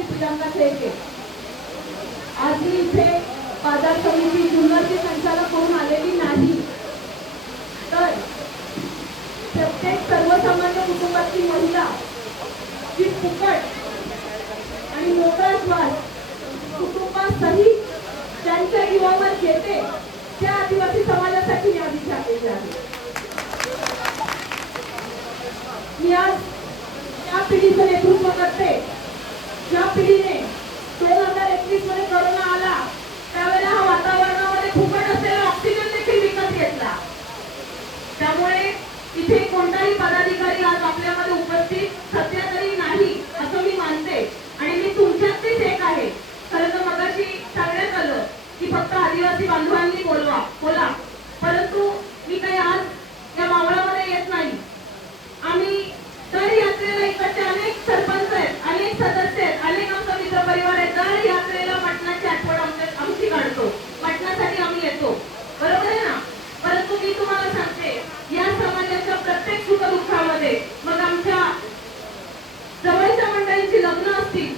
मी प्रियांका शेळके. आज मी इथे बाजार समिती जुन्नरची संचालक म्हणून आलेली नाही, तर प्रत्येक सर्वसामान्य कुटुंबाची महिला जी फुकट आणि मोकळा श्वास कुटुंबासहित त्यांच्या जीवावर घेते त्या आदिवासी समाजासाठी मी आधी आलेली आहे. मी आज त्या पिढीचं नेतृत्व करते ज्या पिढीने 2021 मध्ये कोरोना आला त्यावेळेला हा वातावरणामध्ये फुकट असलेला ऑक्सिजन देखील विकत घेतला. त्यामुळे इथे कोणताही पदाधिकारी आज आपल्यामध्ये उपस्थित सध्या तरी नाही असं मी मानते आणि मी तुमच्यातलीच एक आहे. खरं तर मगाशी सांगण्यात आलं की फक्त आदिवासी बांधवांनी बोला, परंतु मी काही आज या मावळामध्ये येत नाही. आम्ही दर यात्रेला इकडचे अनेक सरपंच आहेत, अनेक सदस्य आहेत, अनेक आमचा मित्र परिवार आहे. दर यात्रेला मटणाची आठवण आमची काढतो, मटणासाठी आम्ही येतो, बरोबर आहे ना. परंतु मी तुम्हाला सांगते या समाजाच्या प्रत्येक सुखदुःखामध्ये मग आमच्या जवळच्या मंडळींची लग्न असतील,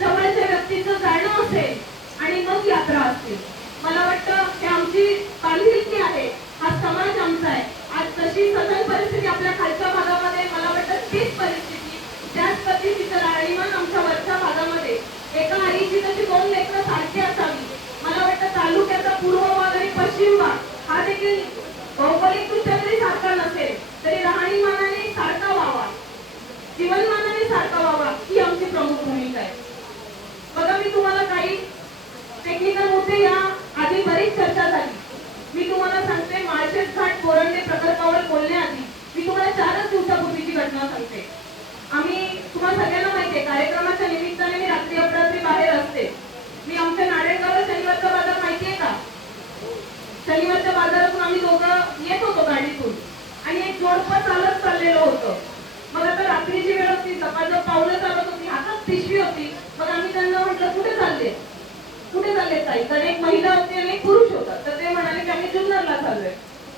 जवळच्या व्यक्तीचं जाणं असेल आणि मग यात्रा असतील, मला वाटतं की आमची बांधिलकी आहे, हा समाज आमचा आहे. आज तशी सतत परिस्थिती आपल्या खालच्या भागामध्ये मला वाटतं तीच परिस्थिती, त्याच पद्धतीचं राहणीमान आमच्या वरच्या भागामध्ये. एका आईची तशी 2 लेकरं सारखी असावी. मला वाटतं तालुक्याचा पूर्व भाग आणि पश्चिम भाग हा देखील भौगोलिकदृष्ट्या जरी सारखा नसेल तरी राहणीमानाने सारखा व्हावा, जीवनमानाने सारखा व्हावा, ही आमची प्रमुख भूमिका आहे. बघा, मी तुम्हाला काही टेक्निकल मुद्दे या आधी बरीच चर्चा झाली. मी तुम्हाला सांगते, माळशेज घाट कोरंडे प्रकल्पावर बोलण्याआधी मी तुम्हाला 4च दिवसापूर्वीची घटना सांगते. आम्ही तुम्हाला सगळ्यांना माहिती आहे, कार्यक्रमाच्या निमित्ताने मी रात्री अपरात्री बाहेर असते. मी आमच्या नारायणगावला शनिवारचा बाजार माहिती आहे का? शनिवारच्या बाजारातून आम्ही दोघं येत होतो गाडीतून आणि एक जोडपं चालत चाललेलं होतं. मग आता रात्रीची वेळ होती, जवळजवळ पावलं चालत होती, हातात पिशवी होती. मग आम्ही त्यांना म्हटलं, कुठे चालले ताई? तर एक महिला होती आणि एक पुरुष होता. तर ते म्हणाले की आम्ही जुन्नरला चाललोय.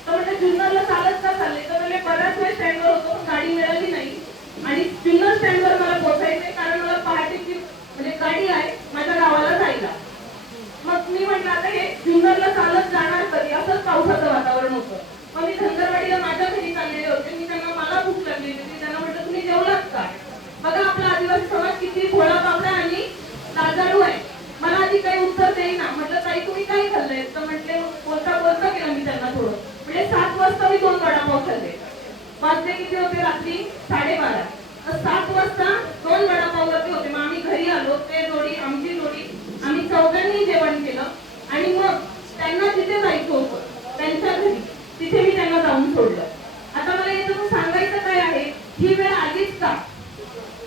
तर म्हटलं जुन्नरला चालत का चालले? तर म्हटले बऱ्याच वेळ स्टँडवर होतो पण गाडी मिळाली नाही आणि जुन्नर स्टँडवर मला पोहोचायचंय कारण मला पहाटेची म्हणजे गाडी आहे माझ्या गावाला जायला. मग मी म्हटलं आता हे जुन्नरला चालत जाणार कधी? असंच पावसाचं वातावरण होतं. मग मी धनगरवाडीला माझ्या घरी चाललेले होते. मी त्यांना मला भूक लागली होती, त्यांना म्हटलं तुम्ही जेवलात का? बघा, आपला आदिवासी समाज किती भोळा बाबडा आणि लाजाळू आहे. मला आधी काही उत्तर देईना. म्हटलं ताई तुम्ही काय खाल्लंय? तर म्हटले बोलता केलं मी त्यांना थोडं. म्हणजे 7 वाजता मी 2 वडापाव खाल्ले. वाजले किती होते? रात्री 12:30. 7 वाजता 2 वडापाववरती होते. मग आम्ही घरी आलो, ते जोडी आमची जोडी, आम्ही चौघांनी जेवण केलं आणि मग त्यांना जिथे जायचं होतं त्यांच्या घरी, तिथे मी त्यांना जाऊन सोडलं. आता मला याच्यातून सांगायचं काय आहे, ही वेळ आलीच का?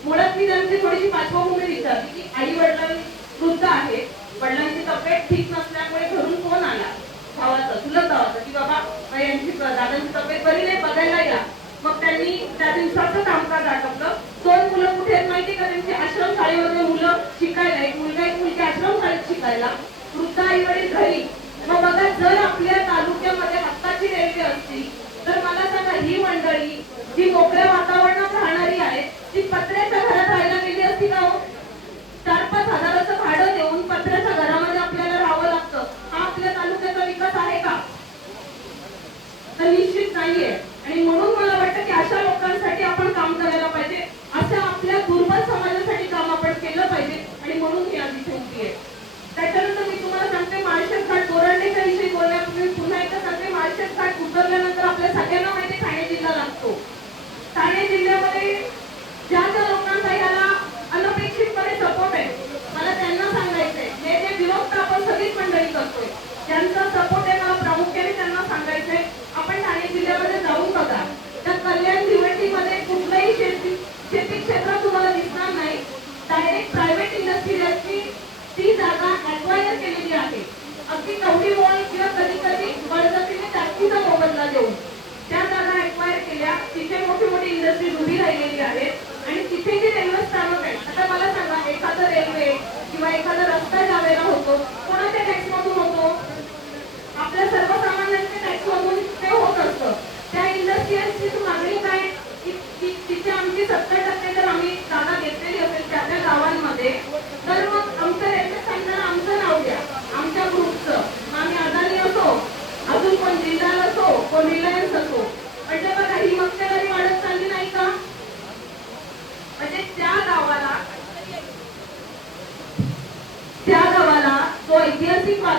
मुळात मी त्यांची थोडीशी पार्श्वभूमी विचारली की आई वडिलांनी वृद्ध आहे, वडिलांची तब्येत ठीक नसल्यामुळे घरून फोन आला भावाचा, चुलत भावाचा, की बाबा यांची दादांची तब्येत बरी नाही, बघायला या. मग त्यांनी त्या दिवसाचं कामकाज आटपलं. 2 मुलं कुठे आहेत माहिती का? त्यांची आश्रम शाळेमध्ये मुलं शिकायला, एक मुलगा एक मुलगी आश्रम शाळेत शिकायला, वृद्ध आई वडील घरी. मग बघा, जर आपल्या तालुक्यामध्ये हक्काची रेल्वे असती तर मला सांगा, ही मंडळी जी मोकळ्या वातावरणात राहणारी आहे ती पत्र्याच्या घरात राहायला गेली असती का हो? 4-5 हजाराचं भाडं देऊन पत्र्याच्या घरामध्ये आपल्याला राहावं लागतं. हा आपल्या तालुक्याचा विकास आहे का? तर निश्चित नाहीये. आणि म्हणून मला वाटतं की अशा लोकांसाठी आपण काम करायला पाहिजे, अशा आपल्या दुर्बल समाजासाठी काम आपण केलं पाहिजे आणि म्हणून ही आधी ठेवली आहे. त्याच्यानंतर मी तुम्हाला सांगते, माळशेज घाट कोरंडेच्या विषयी बोलण्यापूर्वी पुन्हा एकदा सांगते, माळशेज घाट उतरल्यानंतर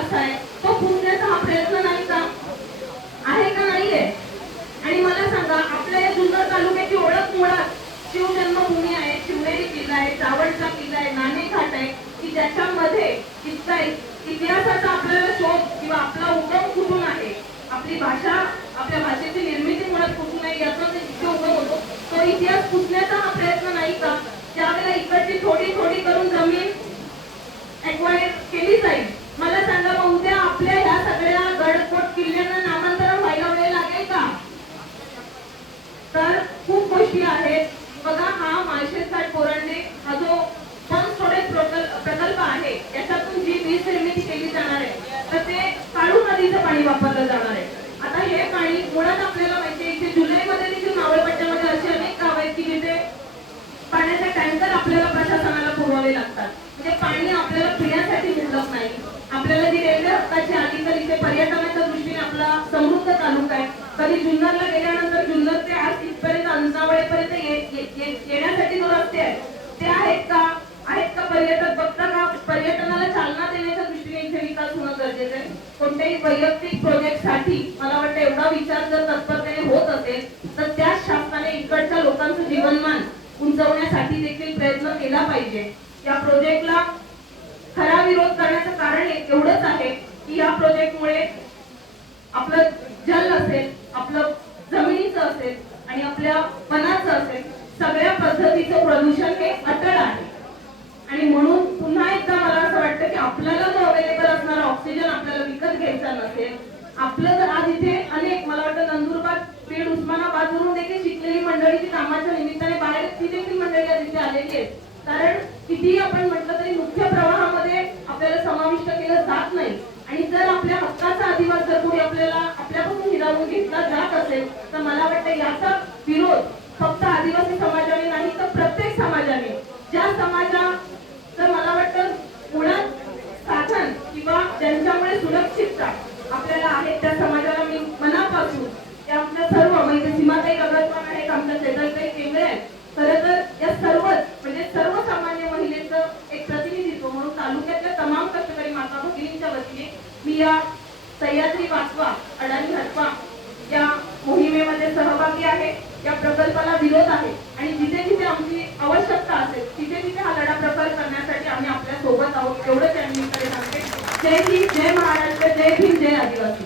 विकास आहे तो पुसण्याचा हा प्रयत्न नाही का? आहे का नाहीये? आणि मला सांगा, आपल्या या जुन्नर तालुक्याची ओळख मुळात शिवजन्मभूमी आहे, शिवनेरी किल्ला आहे, चावडचा किल्ला आहे, नाणेघाट आहे, की ज्याच्यामध्ये इतिहासाचा आपल्याला शोध किंवा आपला उगम कुठून आहे, आपली भाषा, आपल्या भाषेची निर्मिती मुळात कुठून आहे याचा जिथे उगम होतो तो इतिहास पुसण्याचा हा प्रयत्न नाही का? ज्यावेळेला इकडची थोडी थोडी करून जमीन एक्वायर केली जाईल, मला सांगा मग उद्या आपल्या ह्या सगळ्या गडकोट किल्ल्यांना नामांतरण व्हायला वेळ लागेल का? तर खूप गोष्टी आहेत बघा. हा माळशेजघाट पोरंडे हा जो पण स्टोरेज प्रकल्प आहे याच्यातून जी वीज निर्मिती केली जाणार आहे तर ते काळू नदीचं पाणी वापरलं जाणार आहे. आता हे पाणी मुळात आपल्याला माहिती आहे इथे जुलैमध्ये देखील मावळपट्ट्यामध्ये अशी अनेक गाव आहेत की जिथे पाण्याचे टँकर आपल्याला प्रशासनाला पुरवावे लागतात. म्हणजे पाणी आपल्याला पिण्यासाठी उपलब्ध नाही. आपल्याला जी रेल्वे हक्काची आली तर इथे पर्यटनाच्या दृष्टीने आपला समृद्ध तालुका आहे. कधी जुन्नरला गेल्यानंतर जुन्नर ते आज इथपर्यंत अंजनावळेपर्यंत येण्यासाठी जो रस्ते आहेत ते आहेत का? पर्यटक बघता का? पर्यटनाला चालना देण्याच्या दृष्टीने इथे विकास होणं गरजेचं आहे. कोणत्याही वैयक्तिक प्रोजेक्टसाठी मला वाटतं एवढा विचार जर तत्परतेने होत असेल तर त्याच शासनाने इकडच्या लोकांचं जीवनमान उंचवण्यासाठी देखील प्रयत्न केला पाहिजे. या प्रोजेक्टला खरा विरोध करण्याचं कारण एवढंच आहे की या प्रोजेक्टमुळे आपलं जल असेल, आपलं जमिनीचं असेल आणि आपल्या वनाचं असेल, सगळ्या पद्धतीचं प्रदूषण हे अटळ आहे. आणि म्हणून पुन्हा एकदा मला असं वाटतं की आपल्याला जो अवेलेबल असणारा ऑक्सिजन आपल्याला विकत घ्यायचा नसेल, आपलं जर आज इथे अनेक मला वाटतं नंदुरबार, पेड, उस्मानाबाद वरून देखील शिकलेली मंडळी जी कामाच्या निमित्ताने बाहेर ती देखील मंडळी आज इथे आलेली आहेत. कारण कितीही आपण म्हटलं तरी मुख्य प्रवाहामध्ये आपल्याला समाविष्ट केलं जात नाही. आणि जर आपल्या हक्काचा अधिवास जर कोणी आपल्यापासून हिरावून घेतला जात असेल तर मला वाटतं याचा विरोध फक्त आदिवासी समाजाने नाही तर प्रत्येक समाजाने, ज्या समाजाचं मला वाटतं मुळात साधन किंवा ज्यांच्यामुळे सुरक्षितता आपल्याला आहे त्या समाजाला मी मनापासून त्या आपल्या सर्व म्हणजे सीमाताई अगरवाल आहेत, आमच्या चैतन्यताई केंद्रे आहेत, खरं तर या सर्वच म्हणजे सर्वसामान्य महिलेचं एक प्रतिनिधित्व म्हणून तालुक्यातल्या तमाम कष्टकरी माता भगिनींच्या वतीने मी या सह्याद्री वाचवा अडाणी हटवा या मोहिमेमध्ये सहभागी आहे. या प्रकल्पाला विरोध आहे आणि जिथे जिथे आमची आवश्यकता असेल तिथे तिथे हा लढा प्रसार करण्यासाठी आम्ही आपल्या सोबत आहोत एवढंच या निमित्ताने सांगते. जय हिंद, जय महाराष्ट्र, जय भीम, जय आदिवासी.